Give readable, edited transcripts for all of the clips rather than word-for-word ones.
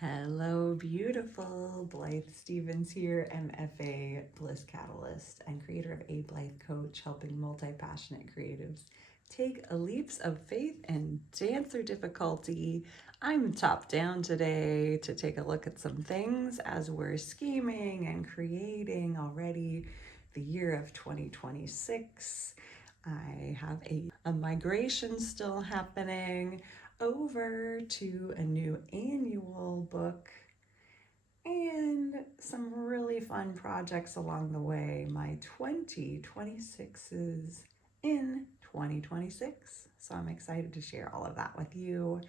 Hello, beautiful. Blythe Stevens here, MFA Bliss Catalyst and creator of a Blythe Coach, helping multi-passionate creatives take leaps of faith and dance through difficulty. I'm top down today to take a look at some things as we're scheming and creating already the year of 2026. I have a migration still happening over to a new annual book and some really fun projects along the way. My 2026s in 2026. So I'm excited to share all of that with you.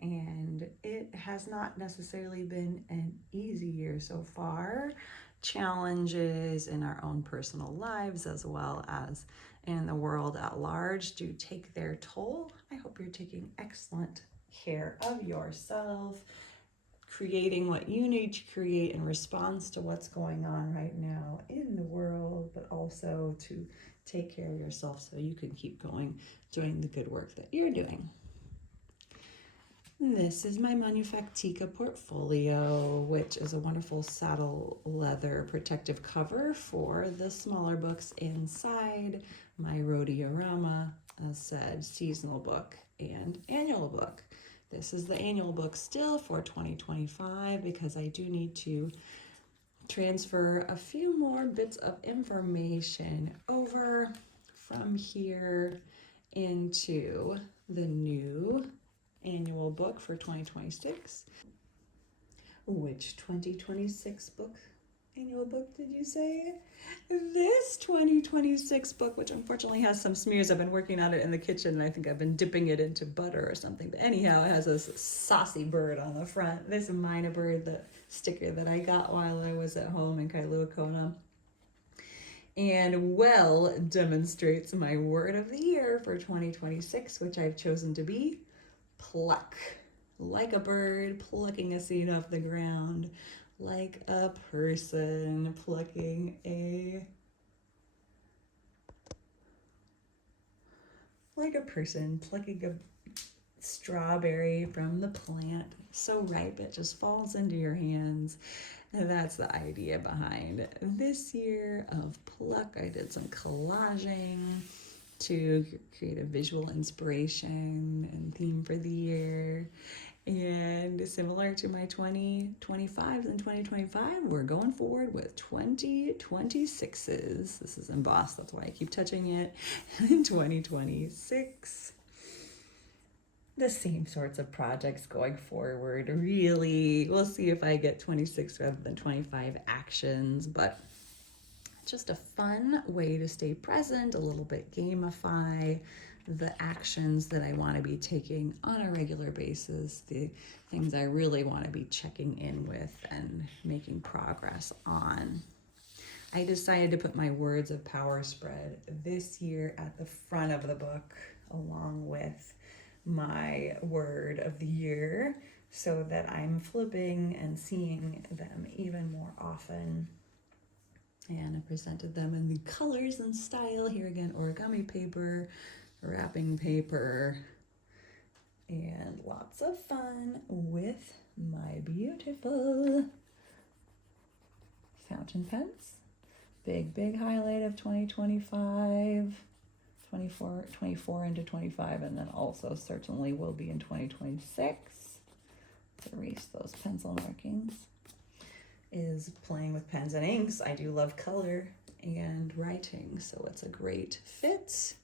And it has not necessarily been an easy year so far. Challenges in our own personal lives as well as in the world at large do take their toll. I hope you're taking excellent care of yourself, creating what you need to create in response to what's going on right now in the world, but also to take care of yourself so you can keep going doing the good work that you're doing. This is my Manufactica portfolio, which is a wonderful saddle leather protective cover for the smaller books inside my Rhodiorama, as said, seasonal book and annual book. This is the annual book still for 2025 because I do need to transfer a few more bits of information over from here into the new annual book for 2026. Which 2026 book, annual book did you say? This 2026 book, which unfortunately has some smears. I've been working on it in the kitchen and I think I've been dipping it into butter or something. But anyhow, it has a saucy bird on the front. This is Mina Bird, the sticker that I got while I was at home in Kailua Kona. And well demonstrates my word of the year for 2026, which I've chosen to be pluck. Like a bird plucking a seed off the ground, like a person plucking a strawberry from the plant, so ripe it just falls into your hands. And that's the idea behind this year of pluck. I did some collaging to create a visual inspiration and theme for the year. And similar to my 2025s and 2025, we're going forward with 2026s. This is embossed, that's why I keep touching it. In 2026, the same sorts of projects going forward. Really, we'll see if I get 26 rather than 25 actions, but just a fun way to stay present, a little bit gamify the actions that I want to be taking on a regular basis, the things I really want to be checking in with and making progress on. I decided to put my words of power spread this year at the front of the book along with my word of the year so that I'm flipping and seeing them even more often. And I presented them in the colors and style. Here again, origami paper, wrapping paper, and lots of fun with my beautiful fountain pens. Big highlight of 2025, 24 into 25, and then also certainly will be in 2026. Let's erase those pencil markings. Is playing with pens and inks. I do love color and writing, so it's a great fit.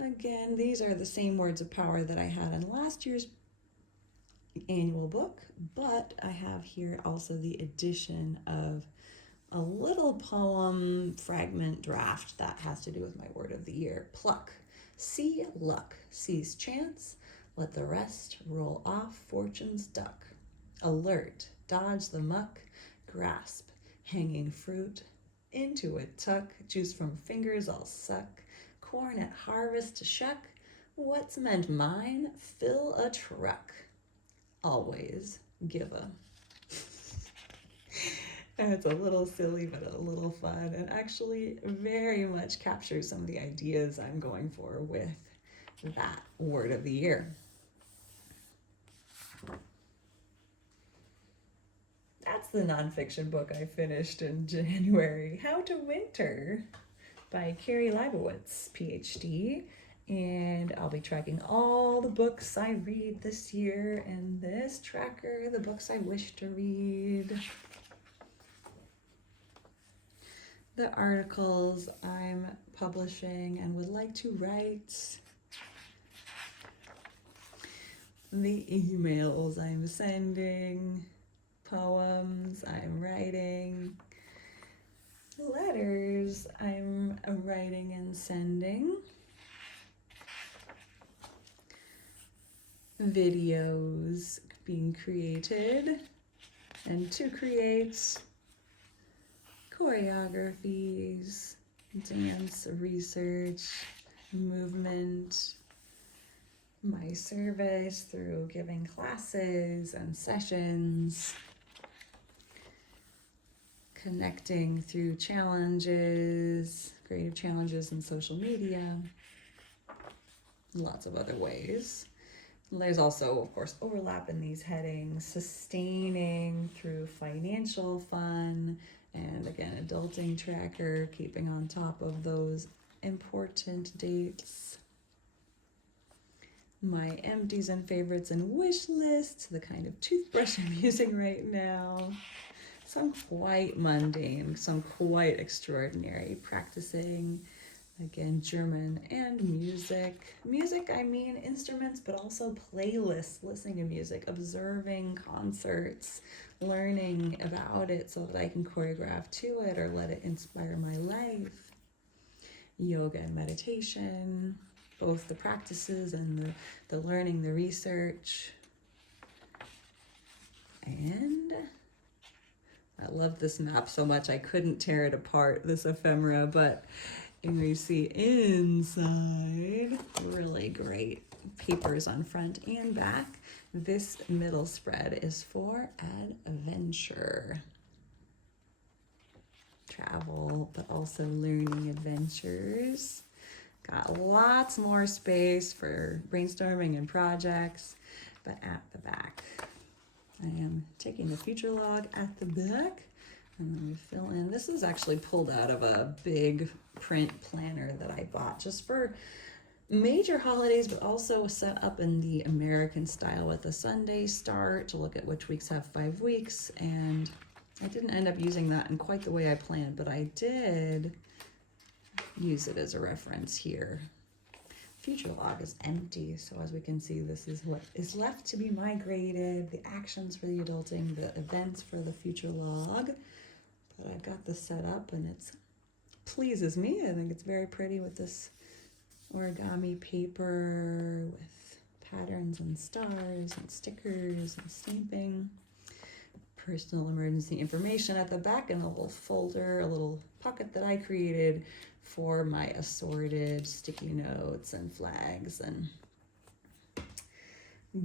Again, these are the same words of power that I had in last year's annual book, but I have here also the addition of a little poem fragment draft that has to do with my word of the year. Pluck. See luck, seize chance, let the rest roll off fortune's duck. Alert, dodge the muck, grasp, hanging fruit, into a tuck, juice from fingers I'll suck, corn at harvest to shuck, what's meant mine, fill a truck. Always give a. And it's a little silly, but a little fun, and actually very much captures some of the ideas I'm going for with that word of the year. the nonfiction book I finished in January, How to Winter by Carrie Leibowitz, PhD. And I'll be tracking all the books I read this year in this tracker, the books I wish to read, the articles I'm publishing and would like to write, the emails I'm sending, poems I'm writing, letters I'm writing and sending, videos being created and to create, choreographies, dance research, movement, my service through giving classes and sessions, connecting through challenges, creative challenges in social media, lots of other ways. There's also, of course, overlap in these headings, sustaining through financial fun, and again, adulting tracker, keeping on top of those important dates. My empties and favorites and wish lists, the kind of toothbrush I'm using right now. Some quite mundane, some quite extraordinary, practicing, again, German and music. Music, I mean instruments, but also playlists, listening to music, observing concerts, learning about it so that I can choreograph to it or let it inspire my life. Yoga and meditation, both the practices and the learning, the research. And I love this map so much I couldn't tear it apart, this ephemera, but you see inside, really great papers on front and back. This middle spread is for adventure. Travel, but also learning adventures. Got lots more space for brainstorming and projects, but at the back, I am taking the future log at the back. And then we fill in. This is actually pulled out of a big print planner that I bought just for major holidays, but also set up in the American style with a Sunday start to look at which weeks have 5 weeks. And I didn't end up using that in quite the way I planned, but I did use it as a reference here. Future log is empty, so as we can see, this is what is left to be migrated, the actions for the adulting, the events for the future log. But I've got this set up and it pleases me. I think it's very pretty with this origami paper with patterns and stars and stickers and stamping. Personal emergency information at the back and a little folder, a little pocket that I created for my assorted sticky notes and flags and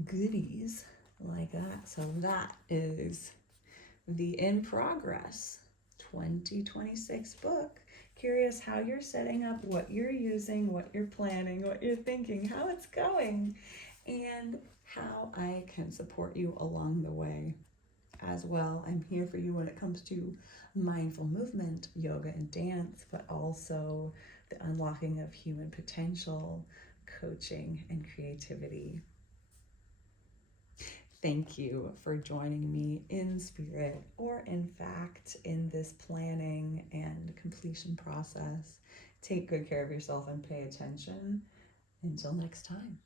goodies like that. So that is the In Progress 2026 book. Curious how you're setting up, what you're using, what you're planning, what you're thinking, how it's going, and how I can support you along the way. As well, I'm here for you when it comes to mindful movement, yoga and dance, but also the unlocking of human potential, coaching, and creativity. Thank you for joining me in spirit or in fact in this planning and completion process. Take good care of yourself and pay attention. Until next time.